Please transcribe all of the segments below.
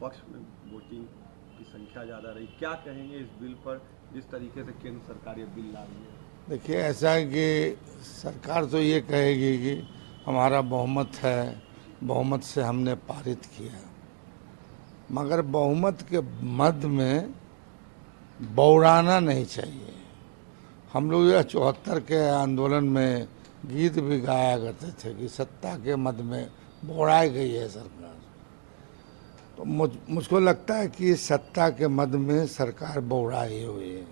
पक्ष में वोटिंग की संख्या ज़्यादा रही। क्या कहेंगे इस बिल पर, जिस तरीके से केंद्र सरकार ये बिल ला रही है? देखिए, ऐसा है कि सरकार तो ये कहेगी कि हमारा बहुमत है, बहुमत से हमने पारित किया, मगर बहुमत के मद में बौड़ाना नहीं चाहिए। हम लोग यह 74 के आंदोलन में गीत भी गाया करते थे कि सत्ता के मद में बौड़ाई गई है सरकार। तो मुझको लगता है कि सत्ता के मद में सरकार बौड़ाई हुई है,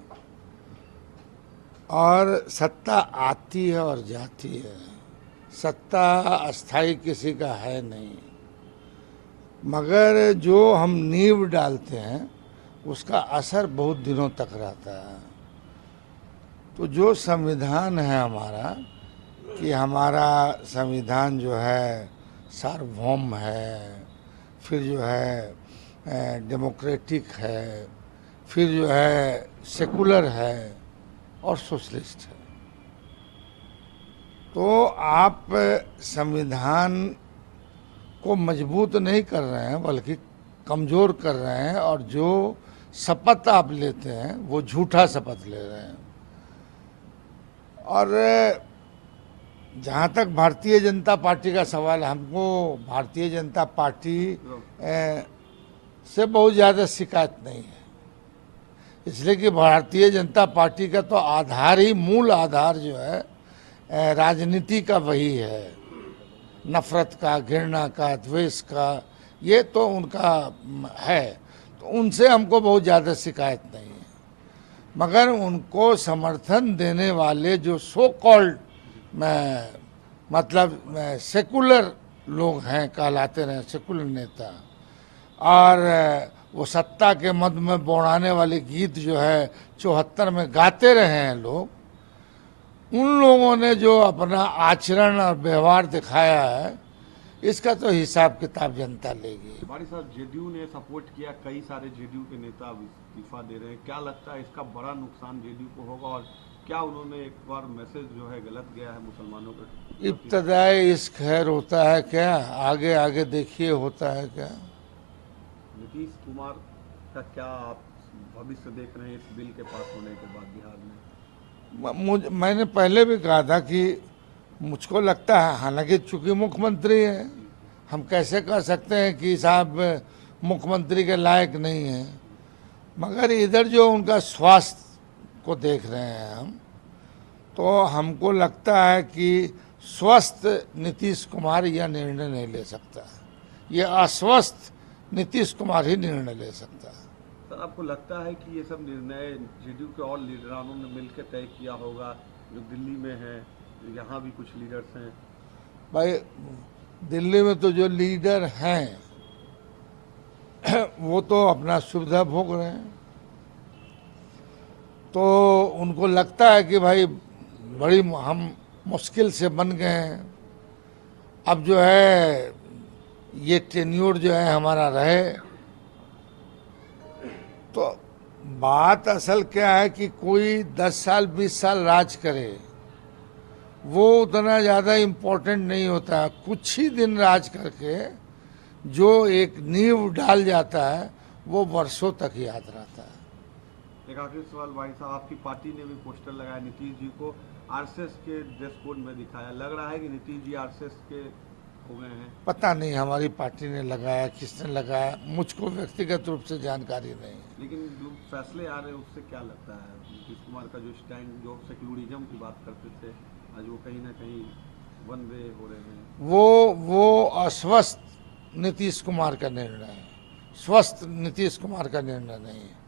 और सत्ता आती है और जाती है। सत्ता अस्थाई किसी का है नहीं, मगर जो हम नींव डालते हैं उसका असर बहुत दिनों तक रहता है। तो जो संविधान है हमारा, कि हमारा संविधान जो है सार्वभौम है, फिर जो है डेमोक्रेटिक है, फिर जो है सेकुलर है और सोशलिस्ट है। तो आप संविधान को मजबूत नहीं कर रहे हैं बल्कि कमज़ोर कर रहे हैं, और जो शपथ आप लेते हैं वो झूठा शपथ ले रहे हैं। और जहाँ तक भारतीय जनता पार्टी का सवाल, हमको भारतीय जनता पार्टी से बहुत ज़्यादा शिकायत नहीं है, इसलिए कि भारतीय जनता पार्टी का तो आधार ही, मूल आधार जो है राजनीति का वही है, नफरत का, घृणा का, द्वेष का, ये तो उनका है। तो उनसे हमको बहुत ज़्यादा शिकायत नहीं है, मगर उनको समर्थन देने वाले जो सो कॉल्ड मतलब सेकुलर लोग हैं, कहलाते रहे सेकुलर नेता, और वो सत्ता के मद में बौड़ाने वाले गीत जो है 74 में गाते रहे हैं लोग, उन लोगों ने जो अपना आचरण और व्यवहार दिखाया है, इसका तो हिसाब किताब जनता लेगी। हमारे साथ जेडीयू ने सपोर्ट किया, कई सारे जेडीयू के नेता अब इस्तीफा दे रहे हैं। क्या लगता है इसका बड़ा नुकसान जेडीयू को होगा, और क्या उन्होंने एक बार मैसेज जो है गलत गया है मुसलमानों के? इब्तदाई इश्क खैर होता है क्या, आगे आगे देखिए होता है क्या। नीतीश कुमार का क्या आप भविष्य देख रहे हैं इस बिल के पास होने के बाद बिहार में? मैंने पहले भी कहा था कि मुझको लगता है, हालांकि चूंकि मुख्यमंत्री है, हम कैसे कह सकते हैं कि साहब मुख्यमंत्री के लायक नहीं है, मगर इधर जो उनका स्वास्थ्य को देख रहे हैं हम, तो हमको लगता है कि स्वस्थ नीतीश कुमार यह निर्णय नहीं ले सकता, ये अस्वस्थ नीतीश कुमार ही निर्णय ले सकता है। सर, आपको लगता है कि ये सब निर्णय जेडीयू के और लीडरानों ने मिलकर तय किया होगा, जो दिल्ली में है, यहाँ भी कुछ लीडर्स हैं? भाई, दिल्ली में तो जो लीडर हैं वो तो अपना सुविधा भोग रहे हैं, तो उनको लगता है कि भाई बड़ी हम मुश्किल से बन गए हैं, अब जो है ये टेन्योर जो है हमारा रहे। तो बात असल क्या है कि कोई 10 साल 20 साल राज करे वो उतना ज़्यादा इम्पोर्टेंट नहीं होता, कुछ ही दिन राज करके जो एक नींव डाल जाता है वो वर्षों तक याद रहता है। एक आखिरी सवाल भाई साहब, आपकी पार्टी ने भी पोस्टर लगाया नीतीश जी को आरएसएस के ड्रेस कोड में दिखाया, लग रहा है कि नीतीश जी आरएसएस के हो गए हैं? पता नहीं हमारी पार्टी ने लगाया, किसने लगाया, मुझको व्यक्तिगत रूप से जानकारी नहीं। लेकिन जो फैसले आ रहे हैं उससे क्या लगता है, नीतीश कुमार का जो स्टैंड, जो सेक्युलरिज्म की बात करते थे, आज वो कहीं ना कहीं वन वे हो रहे हैं? वो अस्वस्थ नीतीश कुमार का निर्णय है, स्वस्थ नीतीश कुमार का निर्णय नहीं है।